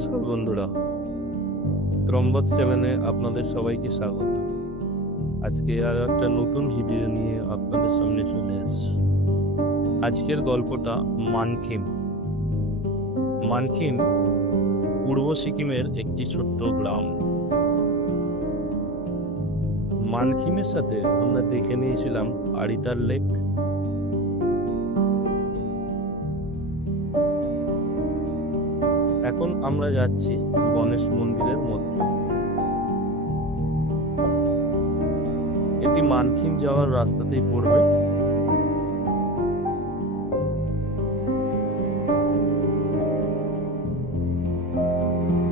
নমস্কার বন্ধুরা, ত্রম্বক চ্যানেলে আপনাদের সবাইকে স্বাগত। আজকে আর একটা নতুন ভিডিও নিয়ে আপনাদের সামনে চলে এসেছি। আজকের গল্পটা মানখিম। মানখিম পূর্ব সিকিমের একটি ছোট্ট গ্রাম। মানখিমের সাথে আমরা দেখে নিয়েছিলাম আরিতার লেক। এখন আমরা যাচ্ছি গণেশ মন্দিরের মধ্যে। এটি মানখিম যাওয়ার রাস্তাতেই পড়বে।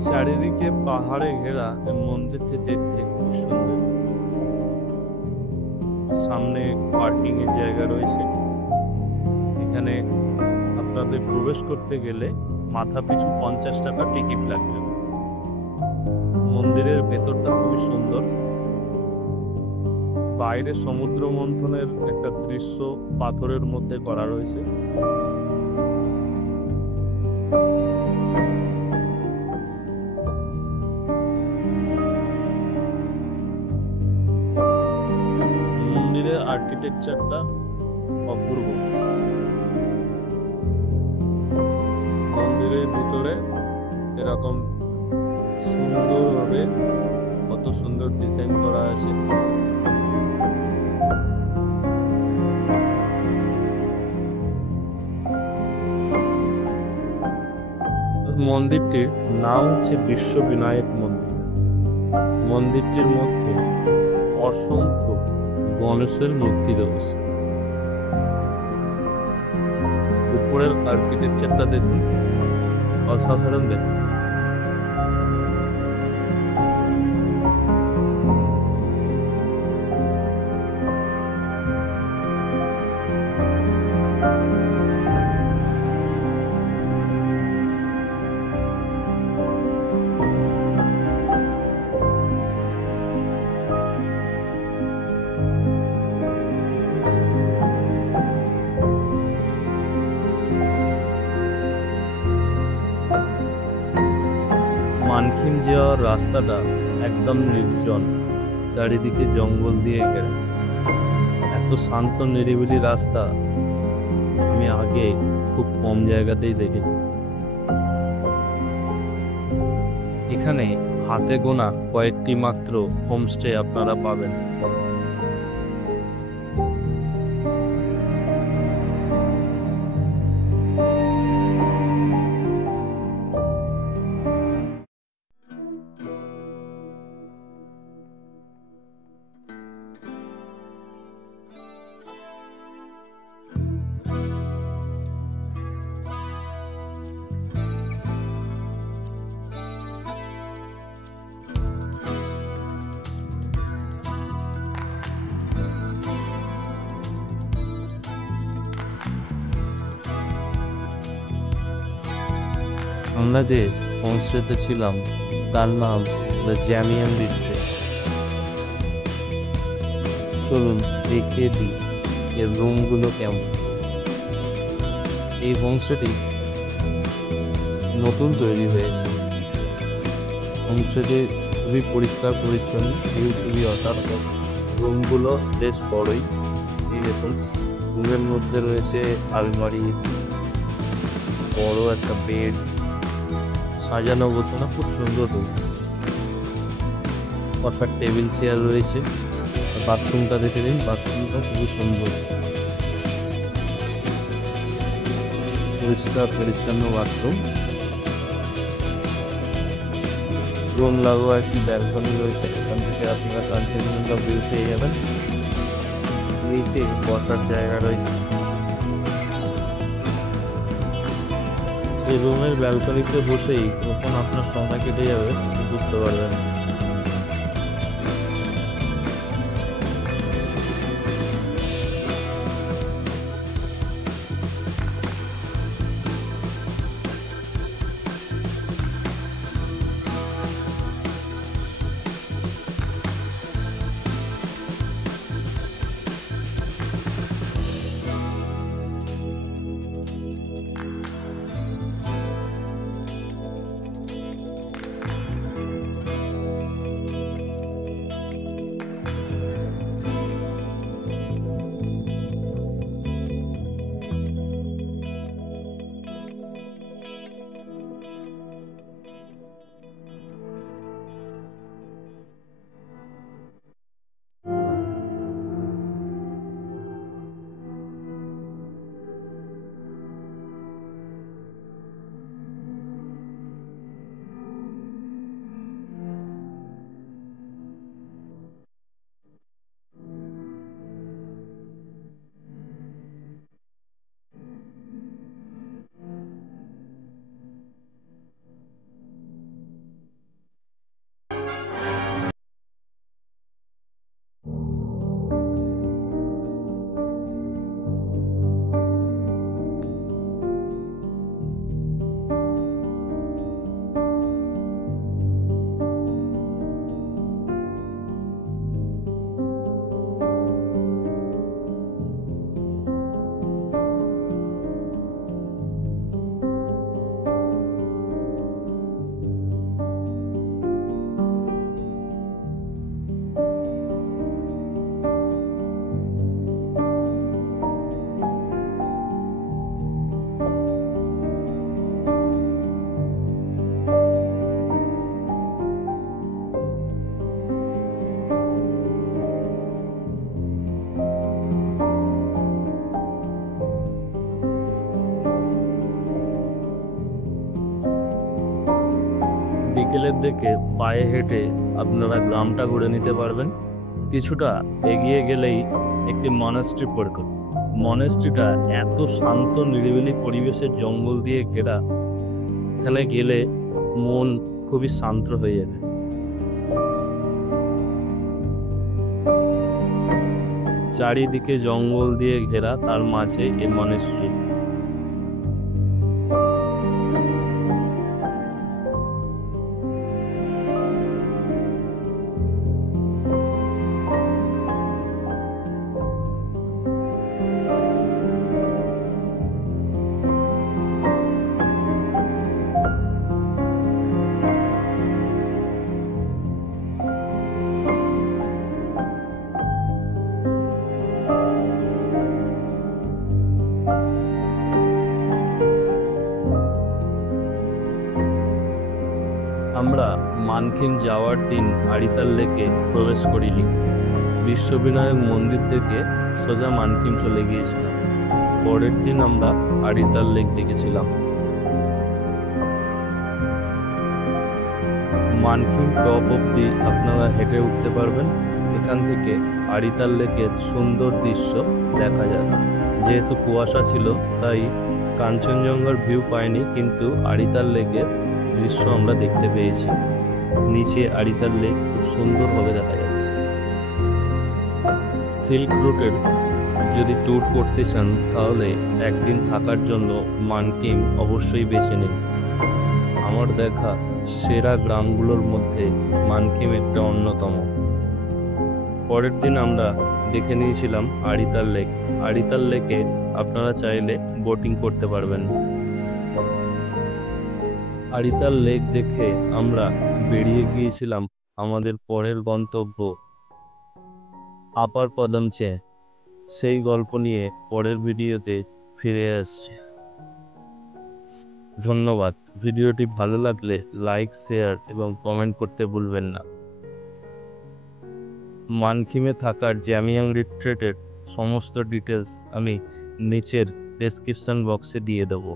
চারিদিকে পাহাড়ে ঘেরা মন্দিরটি দেখতে খুব সুন্দর। সামনে পার্কিং এর জায়গা রয়েছে। এখানে আপনাদের প্রবেশ করতে গেলে মাথা পিছু 50 টাকা টিকিট লাগবে। মন্দিরের ভেতরটা খুবই সুন্দর। বাইরে সমুদ্র মন্থনের একটা দৃশ্য পাথরের মধ্যে করা রয়েছে। মন্দিরের আর্কিটেকচারটা অপূর্ব। মন্দিরের ভিতরে এরকম সুন্দরভাবে কত সুন্দর ডিজাইন করা আছে। মন্দিরটির নাম হচ্ছে বিশ্ববিনায়ক মন্দির। মন্দিরটির মধ্যে অসংখ্য গণেশের মূর্তি রয়েছে। উপরের আর্কিটেকচারটা দেখুন, অসাধারণ দেখুন। মানখিম যাওয়ার রাস্তাটা একদম নির্জন, চারিদিকে জঙ্গল দিয়ে ঘেরা। এত শান্ত নিরিবিলি রাস্তা আমি আগে খুব কম জায়গাতেই দেখেছি। এখানে হাতে গোনা কয়েকটি মাত্র হোমস্টে আপনারা পাবেন। আমরা যে হোমস্টেতে ছিলাম তার নাম দ্য জ্যামিয়ান রিট্রিট। চলুন দেখিয়ে দিই এর রুমগুলো কেমন। এই হোমস্টেটি নতুন তৈরি হয়েছে। হোমস্টেটি খুবই পরিষ্কার পরিচ্ছন্ন, খুবই অসাধারণ। রুমগুলো বেশ বড়ই। এই দেখুন, রুমের মধ্যে রয়েছে আলমারি, বড় একটা বেড, সাজানো গোছানো খুব সুন্দর রুম। বসার টেবিল চেয়ার রয়েছে। বাথরুমটা দেখে দিন, বাথরুমটা খুবই সুন্দর, পরিষ্কার পরিচ্ছন্ন বাথরুম। রুম লাগোয়া একটি ব্যালকনি রয়েছে, এখান থেকে আপনারা কাঞ্চনজঙ্ঘা ভিউ পেয়ে যাবেন। নিচে বসার জায়গা রয়েছে। এই রুমের ব্যালকনিতে বসেই কখন আপনার সময় কেটে যাবে বুঝতে পারবেন। বিকেলের দিকে পায়ে হেঁটে আপনারা গ্রামটা ঘুরে নিতে পারবেন। কিছুটা এগিয়ে গেলেই একটি মনাস্ট্রি পড়বে। মনাস্ট্রিটা এত শান্ত নিরিবিলি পরিবেশের জঙ্গল দিয়ে ঘেরা, এখানে গেলে মন খুবই শান্ত হয়ে যাবে। চারিদিকে জঙ্গল দিয়ে ঘেরা, তার মাঝে এই মনাস্ট্রি। আমরা মানকিন যাওয়ার দিন আড়িতাল লেকে প্রবেশ করিনি। বিশ্ববিনায়ক মন্দির থেকে সোজা মানকিন চলে গিয়েছিলাম। পরের দিন আমরা আড়িতাল লেক দেখেছিলাম। মানকিন টপ অব্দি আপনারা হেঁটে উঠতে পারবেন। এখান থেকে আড়িতাল লেকের সুন্দর দৃশ্য দেখা যায়। যেহেতু কুয়াশা ছিল তাই কাঞ্চনজঙ্ঘার ভিউ পাইনি, কিন্তু আড়িতাল লেকের দৃশ্য আমরা দেখতে পেয়েছি। নিচে আড়িতাল লেক খুব সুন্দরভাবে দেখা যাচ্ছে। সিল্ক রুটের যদি ট্যুর করতে চান তাহলে একদিন থাকার জন্য মানকিন অবশ্যই বেছে নিন। আমার দেখা সেরা গ্রামগুলোর মধ্যে মানকিন একটা অন্যতম। পরের দিন আমরা দেখে নিয়েছিলাম আড়িতাল লেক। আড়িতাল লেকে আপনারা চাইলে বোটিং করতে পারবেন। আড়িতাল লেক দেখে আমরা বেরিয়ে গিয়েছিলাম আমাদের পরের গন্তব্য আপার পদমচে। সেই গল্প নিয়ে পরের ভিডিওতে ফিরে আসছে। ধন্যবাদ। ভিডিওটি ভালো লাগলে লাইক, শেয়ার এবং কমেন্ট করতে ভুলবেন না। মানকিনে থাকার জ্যামিয়াং রিট্রিটের সমস্ত ডিটেলস আমি নিচের ডেসক্রিপশন বক্সে দিয়ে দেবো।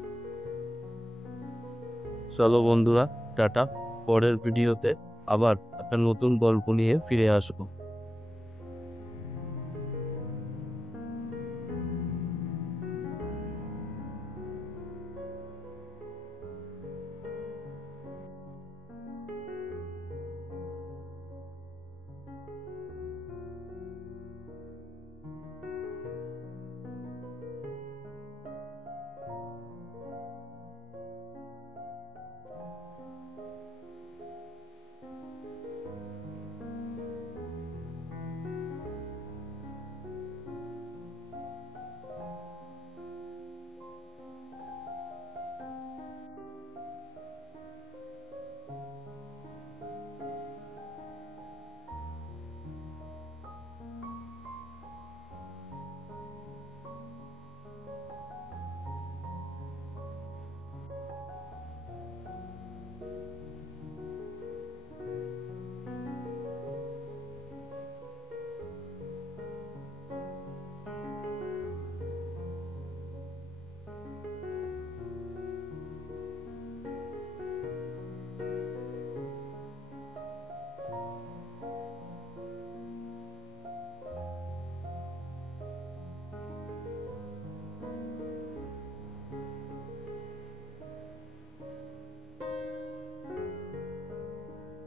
চলো বন্ধুরা, টাটা। পরের ভিডিওতে আবার একটা নতুন গল্প নিয়ে ফিরে আসবো।